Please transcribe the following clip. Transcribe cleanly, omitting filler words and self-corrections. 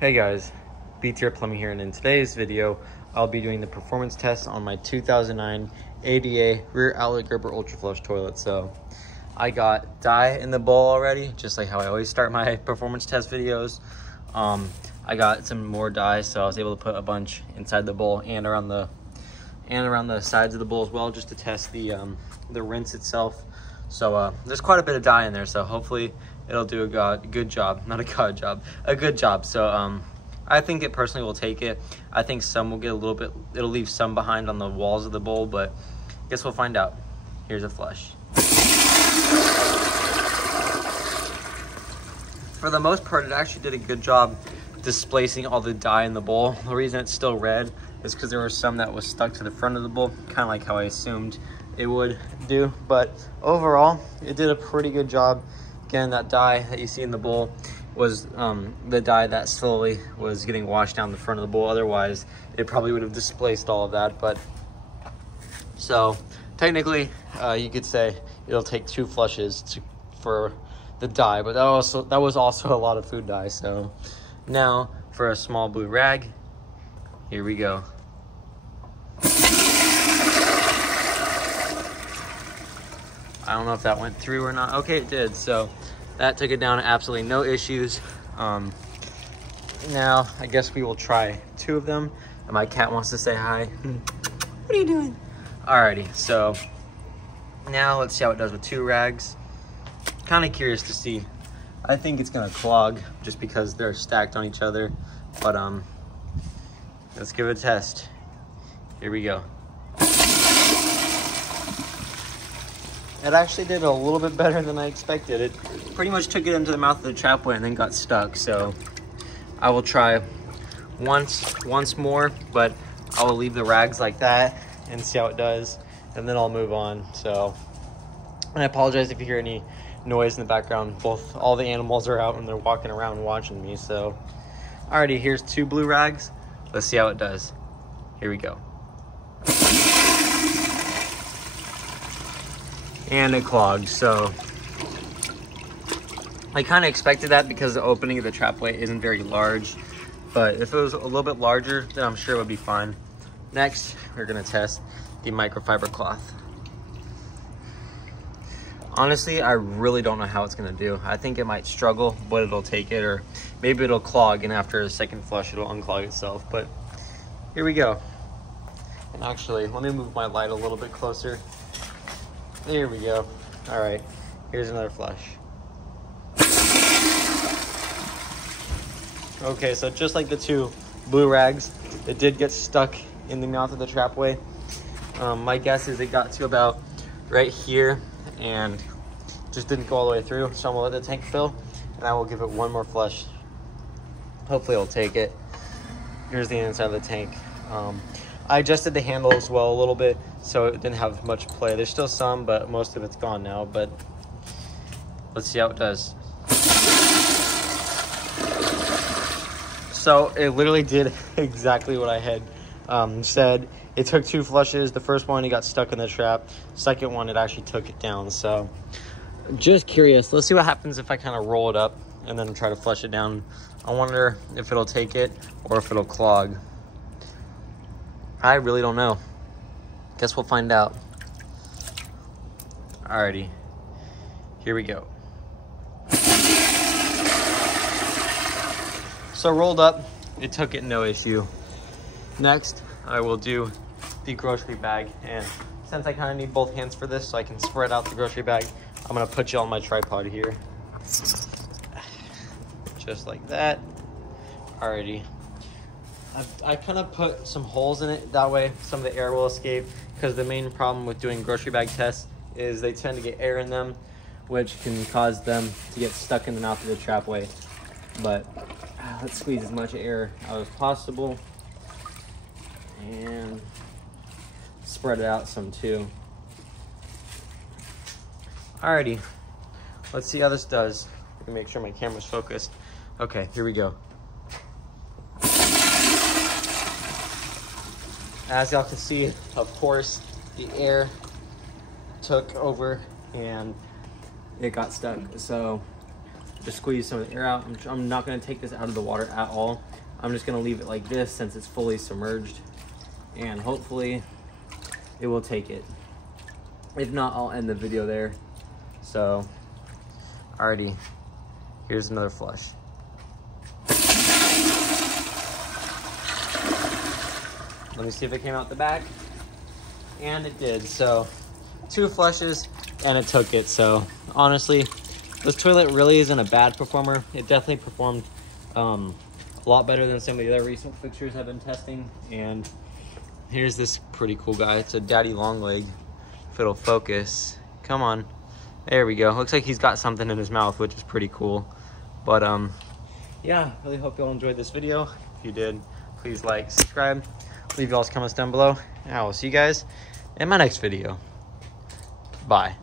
Hey guys, B-Tier Plumbing here, and in today's video, I'll be doing the performance test on my 2009 ADA rear outlet Gerber Ultraflush toilet. So I got dye in the bowl already, just like how I always start my performance test videos. I got some more dye, so I was able to put a bunch inside the bowl and around the sides of the bowl as well, just to test the rinse itself. So there's quite a bit of dye in there, so hopefully it'll do a good job. So I think it personally will take it. I think some will get a little bit, it'll leave some behind on the walls of the bowl, but I guess we'll find out. Here's a flush. For the most part, it actually did a good job displacing all the dye in the bowl. The reason it's still red is because there was some that was stuck to the front of the bowl, kind of like how I assumed it would do. But overall, it did a pretty good job. Again, that dye that you see in the bowl was the dye that slowly was getting washed down the front of the bowl. Otherwise, it probably would have displaced all of that. But so technically, you could say it'll take 2 flushes for the dye, but that was also a lot of food dye. So now for a small blue rag, here we go. I don't know if that went through or not. Okay, it did. So that took it down, absolutely no issues. Now I guess we will try 2 of them. And my cat wants to say hi. What are you doing? Alrighty, so now let's see how it does with 2 rags. Kind of curious to see. I think it's gonna clog just because they're stacked on each other. But let's give it a test. Here we go. It actually did a little bit better than I expected. It pretty much took it into the mouth of the trapway and then got stuck. So I will try once more, but I will leave the rags like that and see how it does, and then I'll move on. So, and I apologize if you hear any noise in the background. All the animals are out and they're walking around watching me. So alrighty, here's 2 blue rags. Let's see how it does. Here we go. And it clogged. So I kind of expected that because the opening of the trapway isn't very large, but if it was a little bit larger, then I'm sure it would be fine. Next, we're gonna test the microfiber cloth. Honestly, I really don't know how it's gonna do. I think it might struggle, but it'll take it, or maybe it'll clog, and after the second flush, it'll unclog itself. But here we go. And actually, let me move my light a little bit closer. There we go. All right, here's another flush. Okay, so just like the 2 blue rags, it did get stuck in the mouth of the trapway. My guess is it got to about right here and just didn't go all the way through. So I'm gonna let the tank fill and I will give it 1 more flush. Hopefully it'll take it. Here's the inside of the tank. I adjusted the handle as well a little bit, so it didn't have much play. There's still some, but most of it's gone now. But let's see how it does. So it literally did exactly what I had said. It took 2 flushes. The first one, it got stuck in the trap. Second one, it actually took it down. So just curious. Let's see what happens if I kind of roll it up and then try to flush it down. I wonder if it'll take it or if it'll clog. I really don't know. Guess we'll find out. Alrighty, here we go. So rolled up, it took it no issue. Next, I will do the grocery bag. And since I kind of need both hands for this so I can spread out the grocery bag, I'm gonna put you on my tripod here. Just like that. Alrighty. I kind of put some holes in it, that way some of the air will escape, because the main problem with doing grocery bag tests is they tend to get air in them, which can cause them to get stuck in the mouth of the trapway. But let's squeeze as much air out as possible and spread it out some too. Alrighty, let's see how this does. Let me make sure my camera's focused. Okay, here we go. As y'all can see, of course, the air took over and it got stuck. So to squeeze some of the air out. I'm not gonna take this out of the water at all. I'm just gonna leave it like this since it's fully submerged, and hopefully it will take it. If not, I'll end the video there. So, alrighty, here's another flush. Let me see if it came out the back. And it did. So 2 flushes and it took it. So honestly, this toilet really isn't a bad performer. It definitely performed a lot better than some of the other recent fixtures I've been testing. And here's this pretty cool guy. It's a daddy long leg. If it'll focus. Come on. There we go. Looks like he's got something in his mouth, which is pretty cool. But yeah, really hope you all enjoyed this video. If you did, please like, subscribe. Leave y'all's comments down below, and I will see you guys in my next video. Bye.